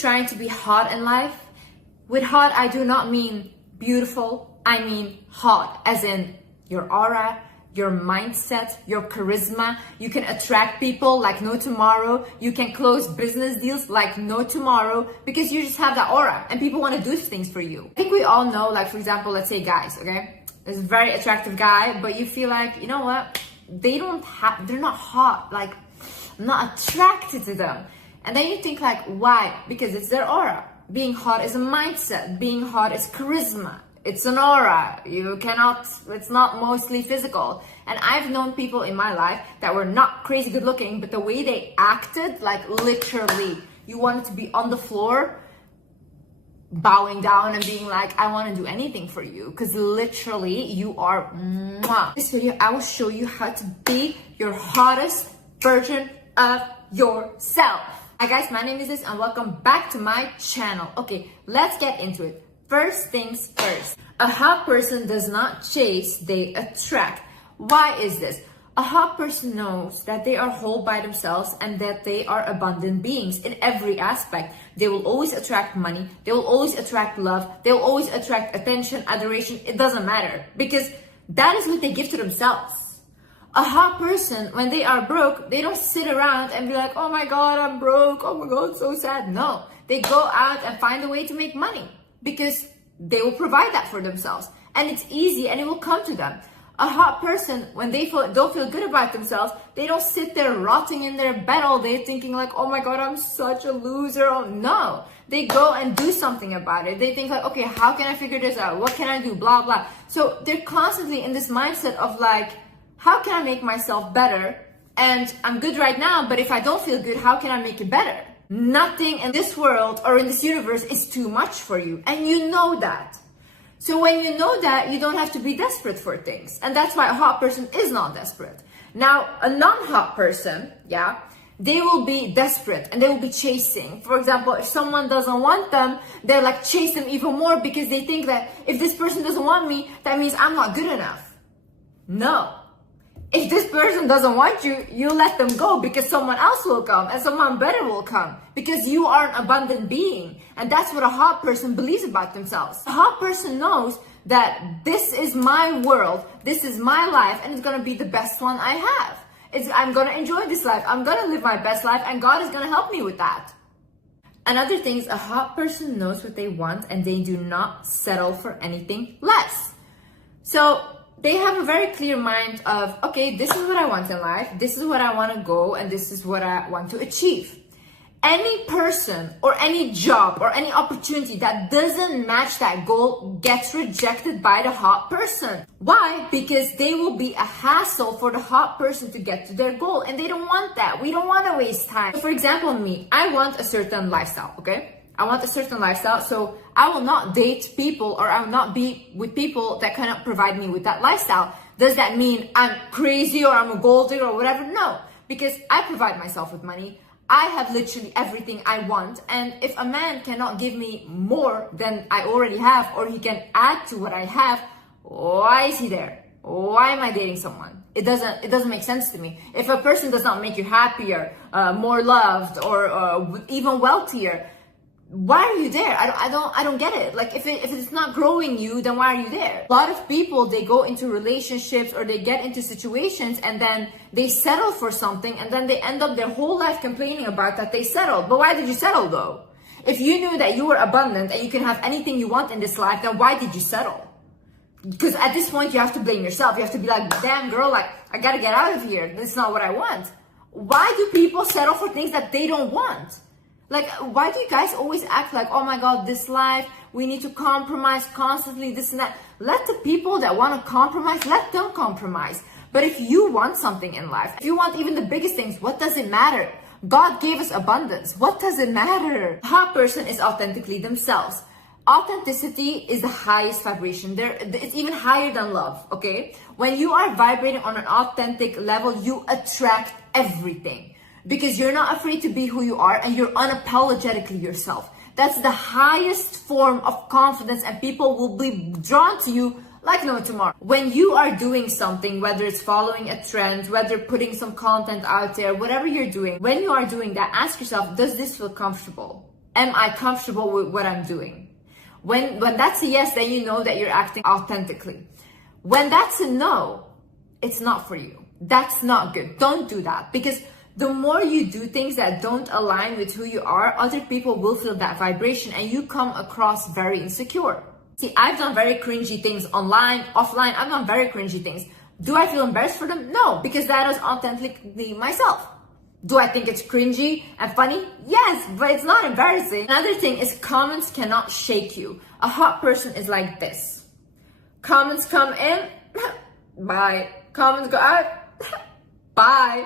trying to be hot in life? With hot, I do not mean beautiful. I mean hot, as in your aura, your mindset, your charisma. You can attract people like no tomorrow. You can close business deals like no tomorrow because you just have that aura and people want to do things for you. I think we all know, like, for example, let's say guys, okay? There's a very attractive guy, but you feel like, you know what? They're not hot. Like, I'm not attracted to them. And then you think like, why? Because it's their aura. Being hot is a mindset. Being hot is charisma. It's an aura. It's not mostly physical. And I've known people in my life that were not crazy good looking, but the way they acted, like literally, you wanted to be on the floor, bowing down and being like, I want to do anything for you. Because literally, you are mwah. This video, I will show you how to be your hottest version of yourself. Hi guys, my name is Liz and welcome back to my channel. Okay, let's get into it. First things first. A hot person does not chase, they attract. Why is this? A hot person knows that they are whole by themselves and that they are abundant beings in every aspect. They will always attract money. They will always attract love. They will always attract attention, adoration. It doesn't matter because that is what they give to themselves. A hot person, when they are broke, they don't sit around and be like, oh my God, I'm broke. Oh my God, so sad. No, they go out and find a way to make money because they will provide that for themselves. And it's easy and it will come to them. A hot person, when they don't feel good about themselves, they don't sit there rotting in their bed all day thinking like, oh my God, I'm such a loser. Oh, no, they go and do something about it. They think like, okay, how can I figure this out? What can I do? Blah, blah. So they're constantly in this mindset of like, how can I make myself better? And I'm good right now, but if I don't feel good, how can I make it better? Nothing in this world or in this universe is too much for you. And you know that. So when you know that, you don't have to be desperate for things. And that's why a hot person is not desperate. Now, a non-hot person, yeah, they will be desperate and they will be chasing. For example, if someone doesn't want them, they'll like chase them even more because they think that if this person doesn't want me, that means I'm not good enough. No. If this person doesn't want you, you let them go because someone else will come and someone better will come because you are an abundant being. And that's what a hot person believes about themselves. A hot person knows that this is my world, this is my life, and it's going to be the best one I have. I'm going to enjoy this life. I'm going to live my best life and God is going to help me with that. Another thing is a hot person knows what they want and they do not settle for anything less. So they have a very clear mind of, okay, this is what I want in life, this is what I want to go, and this is what I want to achieve. Any person or any job or any opportunity that doesn't match that goal gets rejected by the hot person. Why? Because they will be a hassle for the hot person to get to their goal, and they don't want that. We don't want to waste time. So for example, me, I want a certain lifestyle, okay? I want a certain lifestyle, so I will not date people or I will not be with people that cannot provide me with that lifestyle. Does that mean I'm crazy or I'm a gold digger or whatever? No, because I provide myself with money. I have literally everything I want, and if a man cannot give me more than I already have or he can add to what I have, why is he there? Why am I dating someone? It doesn't make sense to me. If a person does not make you happier, more loved, or even wealthier, why are you there? I don't get it. Like if it's not growing you, then why are you there? A lot of people, they go into relationships or they get into situations and then they settle for something and then they end up their whole life complaining about that they settled. But why did you settle though? If you knew that you were abundant and you can have anything you want in this life, then why did you settle? Because at this point you have to blame yourself. You have to be like, damn girl, like I gotta get out of here. This is not what I want. Why do people settle for things that they don't want? Like, why do you guys always act like, oh my God, this life, we need to compromise constantly, this and that. Let the people that want to compromise, let them compromise. But if you want something in life, if you want even the biggest things, what does it matter? God gave us abundance. What does it matter? A hot person is authentically themselves. Authenticity is the highest vibration. It's even higher than love, okay? When you are vibrating on an authentic level, you attract everything. Because you're not afraid to be who you are and you're unapologetically yourself. That's the highest form of confidence and people will be drawn to you like no tomorrow. When you are doing something, whether it's following a trend, whether putting some content out there, whatever you're doing, when you are doing that, ask yourself, does this feel comfortable? am I comfortable with what I'm doing? When that's a yes, then you know that you're acting authentically. When that's a no, it's not for you. That's not good. Don't do that, because the more you do things that don't align with who you are, other people will feel that vibration and you come across very insecure. See, I've done very cringy things online, offline. I've done very cringy things. Do I feel embarrassed for them? No, because that is authentically myself. Do I think it's cringy and funny? Yes, but it's not embarrassing. Another thing is comments cannot shake you. A hot person is like this. Comments come in, bye. Comments go out, bye.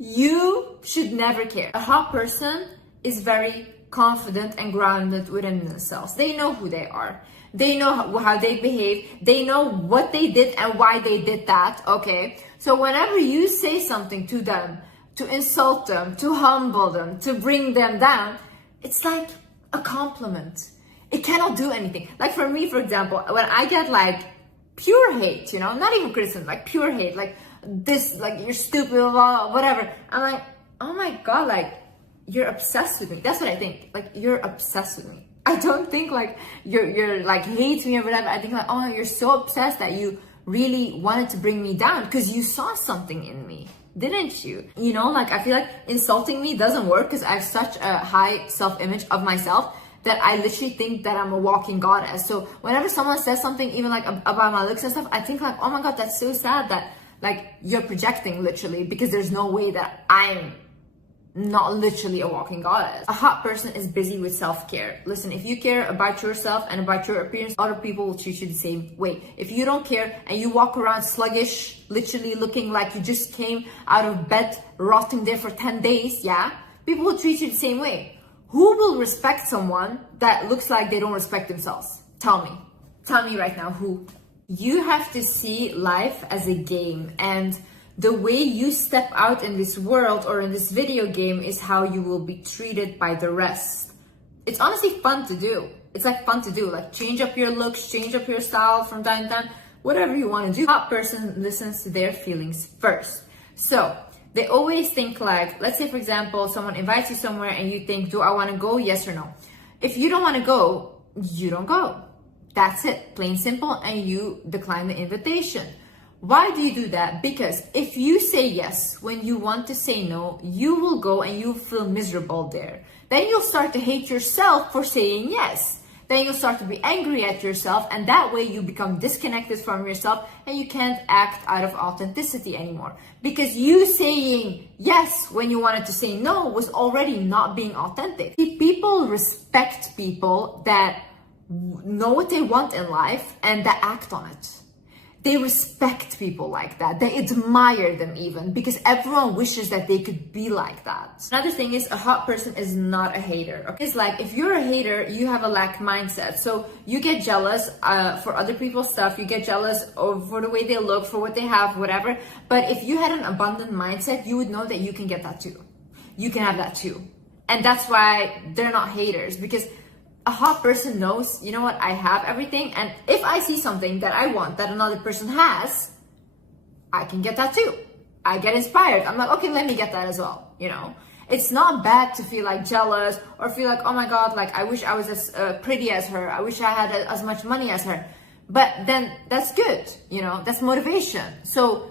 You should never care. A hot person is very confident and grounded within themselves. They know who they are. They know how they behave. They know what they did and why they did that, okay? So whenever you say something to them, to insult them, to humble them, to bring them down, it's like a compliment. It cannot do anything. Like for me, for example, when I get like pure hate, you know, not even criticism, like pure hate, like this, like you're stupid, blah, blah, whatever. I'm like, oh my God, like you're obsessed with me. That's what I think. Like you're obsessed with me. I don't think like you're like hate me or whatever. I think like, oh, you're so obsessed that you really wanted to bring me down because you saw something in me, didn't you? You know, like I feel like insulting me doesn't work because I have such a high self-image of myself that I literally think that I'm a walking goddess. So whenever someone says something, even like about my looks and stuff, I think like, oh my God, that's so sad that like you're projecting literally, because there's no way that I'm not literally a walking goddess. A hot person is busy with self-care. Listen, if you care about yourself and about your appearance, other people will treat you the same way. If you don't care and you walk around sluggish, literally looking like you just came out of bed, rotting there for 10 days, yeah, people will treat you the same way. Who will respect someone that looks like they don't respect themselves? Tell me right now, who? You have to see life as a game, and the way you step out in this world or in this video game is how you will be treated by the rest. It's honestly fun to do. It's like fun to do, like change up your looks, change up your style from time to time, whatever you want to do. A hot person listens to their feelings first. So they always think like, let's say for example, someone invites you somewhere and you think, do I want to go? Yes or no? If you don't want to go, you don't go. That's it, plain simple, and you decline the invitation. Why do you do that? Because if you say yes when you want to say no, you will go and you'll feel miserable there. Then you'll start to hate yourself for saying yes. Then you'll start to be angry at yourself, and that way you become disconnected from yourself and you can't act out of authenticity anymore. Because you saying yes when you wanted to say no was already not being authentic. See, people respect people that know what they want in life and that act on it. They respect people like that. They admire them even, because everyone wishes that they could be like that. Another thing is, a hot person is not a hater. Okay? It's like, if you're a hater, you have a lack mindset. So you get jealous for other people's stuff. You get jealous for the way they look, for what they have, whatever. But if you had an abundant mindset, you would know that you can get that too. You can have that too. And that's why they're not haters, because a hot person knows, you know what, I have everything, and if I see something that I want that another person has, I can get that too. I get inspired. I'm like, okay, let me get that as well, you know. It's not bad to feel like jealous or feel like, oh my God, like I wish I was as pretty as her. I wish I had as much money as her. But then that's good, you know, that's motivation. So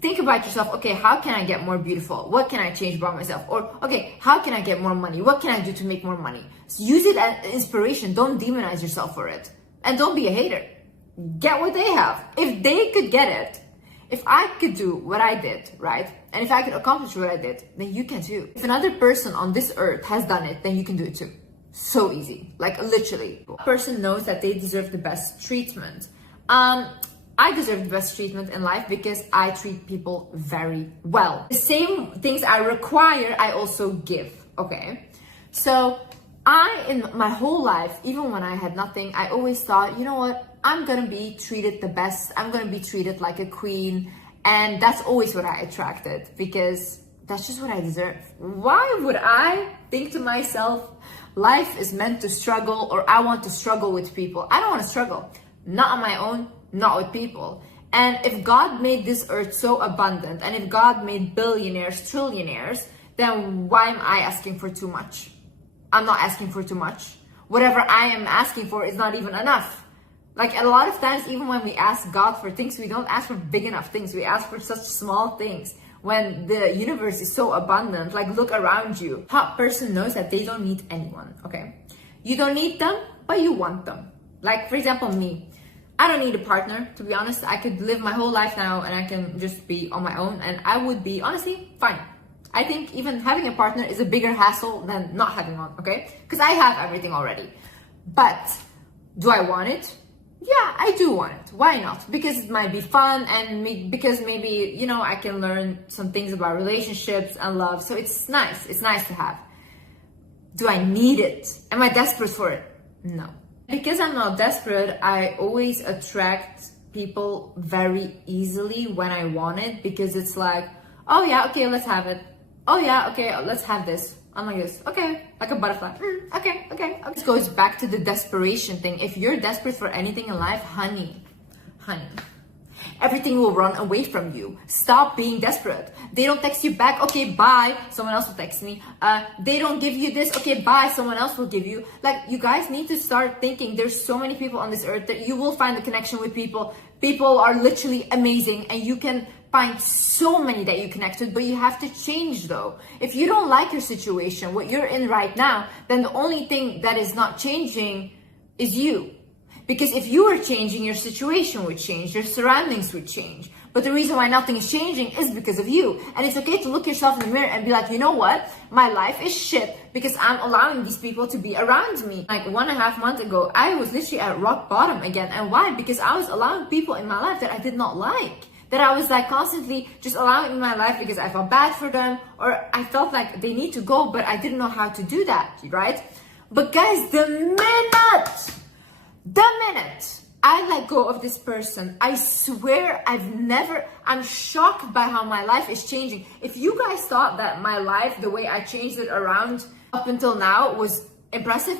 think about yourself, okay, how can I get more beautiful? What can I change about myself? Or, okay, how can I get more money? What can I do to make more money? So use it as inspiration. Don't demonize yourself for it. And don't be a hater. Get what they have. If they could get it, if I could do what I did, right? And if I could accomplish what I did, then you can too. If another person on this earth has done it, then you can do it too. So easy, like literally. A person knows that they deserve the best treatment. I deserve the best treatment in life because I treat people very well. The same things I require, I also give, okay? So in my whole life, even when I had nothing, I always thought, you know what? I'm gonna be treated the best. I'm gonna be treated like a queen. And that's always what I attracted, because that's just what I deserve. Why would I think to myself, life is meant to struggle, or I want to struggle with people? I don't want to struggle. Not on my own, not with people. And if God made this earth so abundant, and if God made billionaires, trillionaires, then why am I asking for too much? I'm not asking for too much. Whatever I am asking for is not even enough. Like a lot of times, even when we ask God for things, we don't ask for big enough things. We ask for such small things when the universe is so abundant. Like look around you. Hot person knows that they don't need anyone, okay? You don't need them, but you want them. Like for example, me. I don't need a partner, to be honest. I could live my whole life now and I can just be on my own and I would be, honestly, fine. I think even having a partner is a bigger hassle than not having one, okay? Because I have everything already. But do I want it? Yeah, I do want it. Why not? Because it might be fun and because maybe, you know, I can learn some things about relationships and love. So it's nice. It's nice to have. Do I need it? Am I desperate for it? No. Because I'm not desperate, I always attract people very easily when I want it, because it's like, oh yeah, okay, let's have it. Oh yeah, okay, let's have this. I'm like this, okay, like a butterfly. Okay. This goes back to the desperation thing. If you're desperate for anything in life, honey, everything will run away from you. Stop being desperate. They don't text you back, okay, bye, someone else will text me. They don't give you this, okay, bye, someone else will give you. Like, you guys need to start thinking there's so many people on this earth that you will find a connection with people. People are literally amazing and you can find so many that you connect with, but you have to change though. If you don't like your situation, what you're in right now, then the only thing that is not changing is you. Because if you were changing, your situation would change, your surroundings would change. But the reason why nothing is changing is because of you. And it's okay to look yourself in the mirror and be like, you know what? My life is shit because I'm allowing these people to be around me. Like 1.5 months ago, I was literally at rock bottom again. And why? Because I was allowing people in my life that I did not like. That I was like constantly just allowing in my life because I felt bad for them, or I felt like they need to go, but I didn't know how to do that, right? But guys, the minute I let go of this person, I swear I'm shocked by how my life is changing. If you guys thought that my life, the way I changed it around up until now was impressive,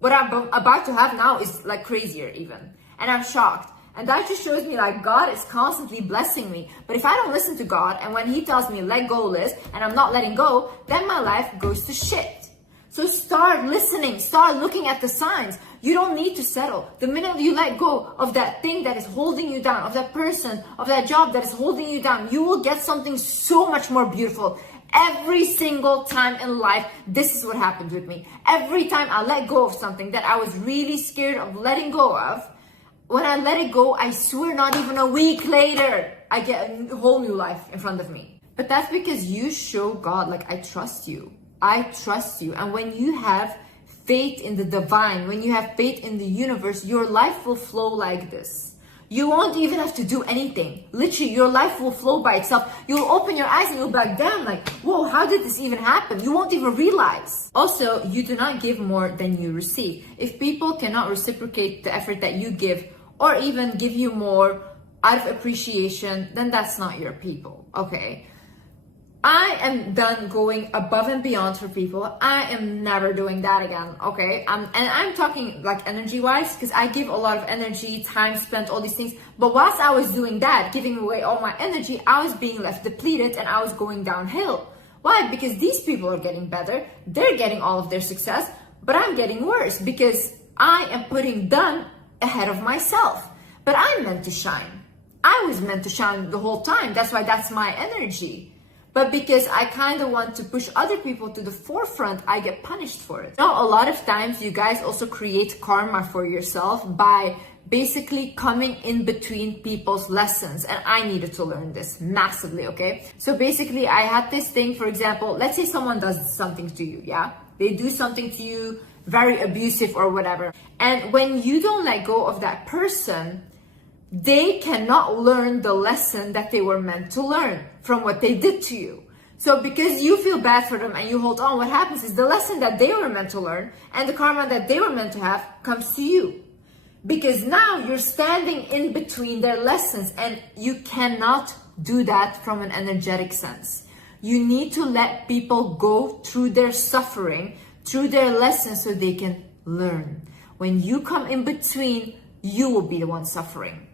what I'm about to have now is like crazier even. And I'm shocked. And that just shows me like God is constantly blessing me. But if I don't listen to God, and when he tells me let go, Liz, and I'm not letting go, then my life goes to shit. So start listening, start looking at the signs. You don't need to settle. The minute you let go of that thing that is holding you down, of that person, of that job that is holding you down, you will get something so much more beautiful. Every single time in life, this is what happened with me. Every time I let go of something that I was really scared of letting go of, when I let it go, I swear not even a week later, I get a whole new life in front of me. But that's because you show God, like, I trust you. I trust you. And when you have faith in the divine, when you have faith in the universe, your life will flow like this. You won't even have to do anything. Literally, your life will flow by itself. You'll open your eyes and you'll be like, damn, like, whoa, how did this even happen? You won't even realize. Also, you do not give more than you receive. If people cannot reciprocate the effort that you give, or even give you more out of appreciation, then that's not your people, okay? I am done going above and beyond for people. I am never doing that again, okay? And I'm talking like energy-wise, because I give a lot of energy, time spent, all these things. But whilst I was doing that, giving away all my energy, I was being left depleted and I was going downhill. Why? Because these people are getting better. They're getting all of their success, but I'm getting worse because I am putting done ahead of myself. But I'm meant to shine. I was meant to shine the whole time. That's why that's my energy. But because I kind of want to push other people to the forefront, I get punished for it. Now, a lot of times you guys also create karma for yourself by basically coming in between people's lessons. And I needed to learn this massively, okay? So basically I had this thing, for example, let's say someone does something to you, yeah? They do something to you, very abusive or whatever. And when you don't let go of that person, they cannot learn the lesson that they were meant to learn from what they did to you. So because you feel bad for them and you hold on, what happens is the lesson that they were meant to learn and the karma that they were meant to have comes to you. Because now you're standing in between their lessons, and you cannot do that from an energetic sense. You need to let people go through their suffering, through their lessons, so they can learn. When you come in between, you will be the one suffering.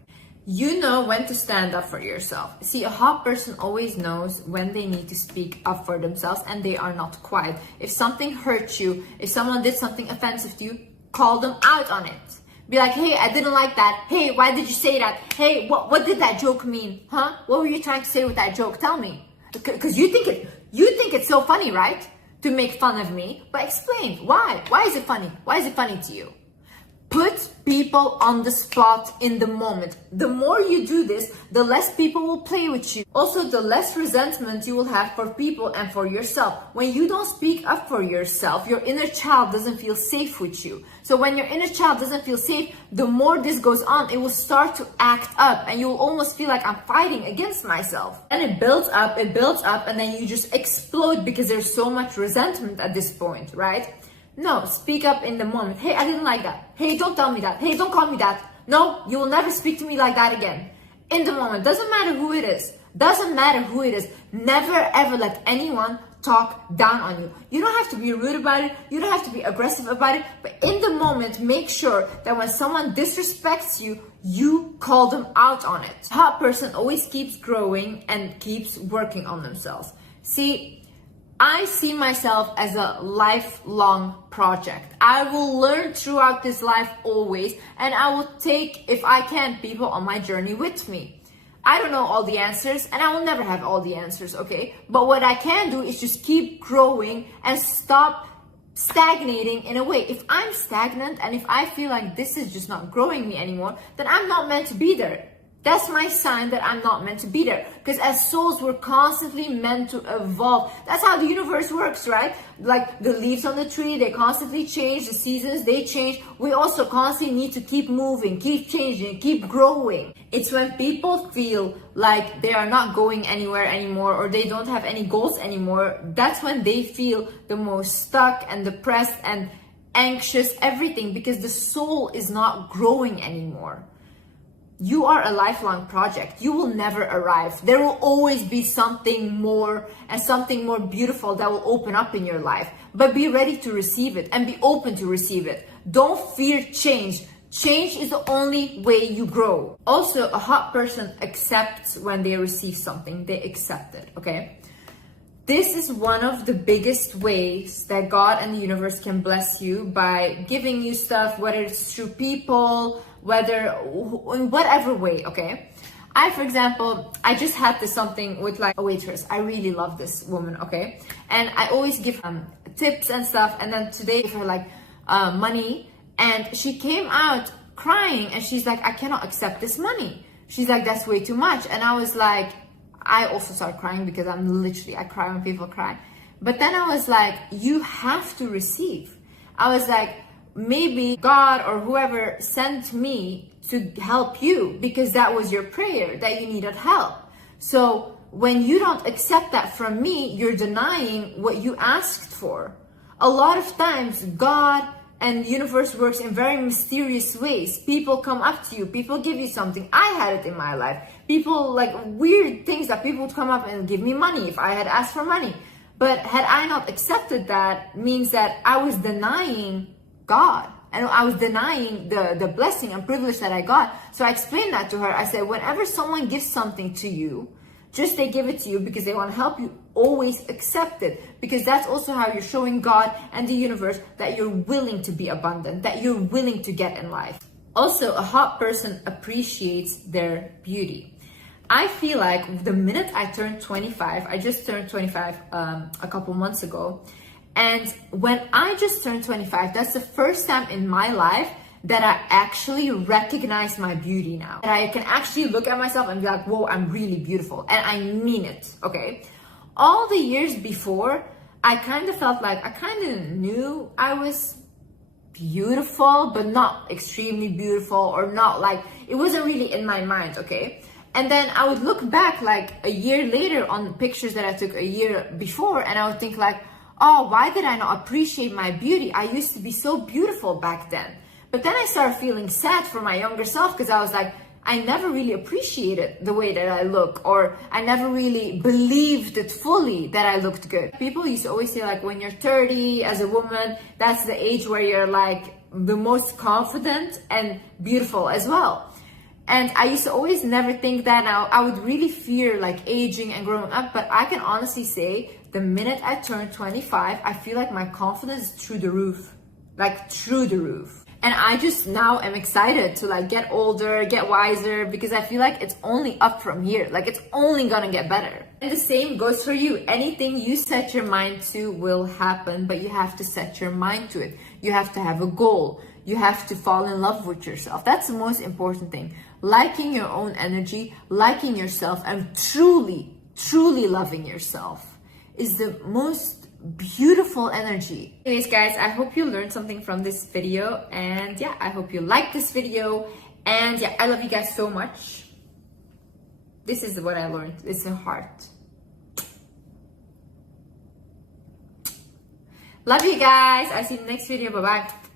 You know when to stand up for yourself. See, a hot person always knows when they need to speak up for themselves and they are not quiet. If something hurts you, if someone did something offensive to you, call them out on it. Be like, hey, I didn't like that. Hey, why did you say that? Hey, what did that joke mean? Huh? What were you trying to say with that joke? Tell me. Because you think it's so funny, right? To make fun of me. But explain, why? Why is it funny? Why is it funny to you? Put people on the spot in the moment. The more you do this, the less people will play with you. Also, the less resentment you will have for people and for yourself. When you don't speak up for yourself, your inner child doesn't feel safe with you. So when your inner child doesn't feel safe, the more this goes on, it will start to act up and you will almost feel like I'm fighting against myself. And it builds up, and then you just explode because there's so much resentment at this point, right? No, speak up in the moment. Hey, I didn't like that. Hey, don't tell me that. Hey, don't call me that. No, you will never speak to me like that again. In the moment. Doesn't matter who it is. Doesn't matter who it is. Never ever let anyone talk down on you. You don't have to be rude about it. You don't have to be aggressive about it. But in the moment, make sure that when someone disrespects you, you call them out on it. A hot person always keeps growing and keeps working on themselves. See, I see myself as a lifelong project. I will learn throughout this life always, and I will take, if I can, people on my journey with me. I don't know all the answers, and I will never have all the answers, okay? But what I can do is just keep growing and stop stagnating in a way. If I'm stagnant and if I feel like this is just not growing me anymore, then I'm not meant to be there. That's my sign that I'm not meant to be there. Because as souls, we're constantly meant to evolve. That's how the universe works, right? Like the leaves on the tree, they constantly change. The seasons, they change. We also constantly need to keep moving, keep changing, keep growing. It's when people feel like they are not going anywhere anymore or they don't have any goals anymore. That's when they feel the most stuck and depressed and anxious, everything. Because the soul is not growing anymore. You are a lifelong project. You will never arrive. There will always be something more and something more beautiful that will open up in your life. But be ready to receive it and be open to receive it. Don't fear change. Change is the only way you grow. Also, a hot person accepts when they receive something. They accept it, okay? This is one of the biggest ways that God and the universe can bless you by giving you stuff, whether it's through people, whether in whatever way, okay? For example, I just had this something with like a waitress. I really love this woman, okay? And I always give tips and stuff. And then today I gave her like money and she came out crying and she's like, I cannot accept this money. She's like, that's way too much. And I was like, I also started crying because I cry when people cry. But then I was like, you have to receive. I was like, maybe God or whoever sent me to help you because that was your prayer, that you needed help. So when you don't accept that from me, you're denying what you asked for. A lot of times, God and the universe works in very mysterious ways. People come up to you, people give you something. I had it in my life. People, like weird things that people would come up and give me money if I had asked for money. But had I not accepted that, means that I was denying God. And I was denying the blessing and privilege that I got. So I explained that to her. I said, whenever someone gives something to you, just they give it to you because they want to help you, always accept it. Because that's also how you're showing God and the universe that you're willing to be abundant, that you're willing to get in life. Also, a hot person appreciates their beauty. I feel like the minute I turned 25, I just turned 25 a couple months ago. And when I just turned 25, that's the first time in my life that I actually recognize my beauty now. That I can actually look at myself and be like, whoa, I'm really beautiful. And I mean it, okay? All the years before, I kind of felt like I kind of knew I was beautiful, but not extremely beautiful or not like, it wasn't really in my mind, okay? And then I would look back like a year later on pictures that I took a year before and I would think like, oh, why did I not appreciate my beauty? I used to be so beautiful back then. But then I started feeling sad for my younger self because I was like, I never really appreciated the way that I look, or I never really believed it fully that I looked good. People used to always say like, when you're 30 as a woman, that's the age where you're like the most confident and beautiful as well. And I used to always never think that. Now I would really fear like aging and growing up, but I can honestly say the minute I turned 25, I feel like my confidence is through the roof, like through the roof. And I just now am excited to like get older, get wiser, because I feel like it's only up from here. Like it's only gonna get better. And the same goes for you. Anything you set your mind to will happen, but you have to set your mind to it. You have to have a goal. You have to fall in love with yourself. That's the most important thing. Liking your own energy, liking yourself, and truly, truly loving yourself is the most beautiful energy. Anyways, guys, I hope you learned something from this video. And yeah, I hope you liked this video. And yeah, I love you guys so much. This is what I learned. It's a heart. Love you guys. I'll see you in the next video. Bye-bye.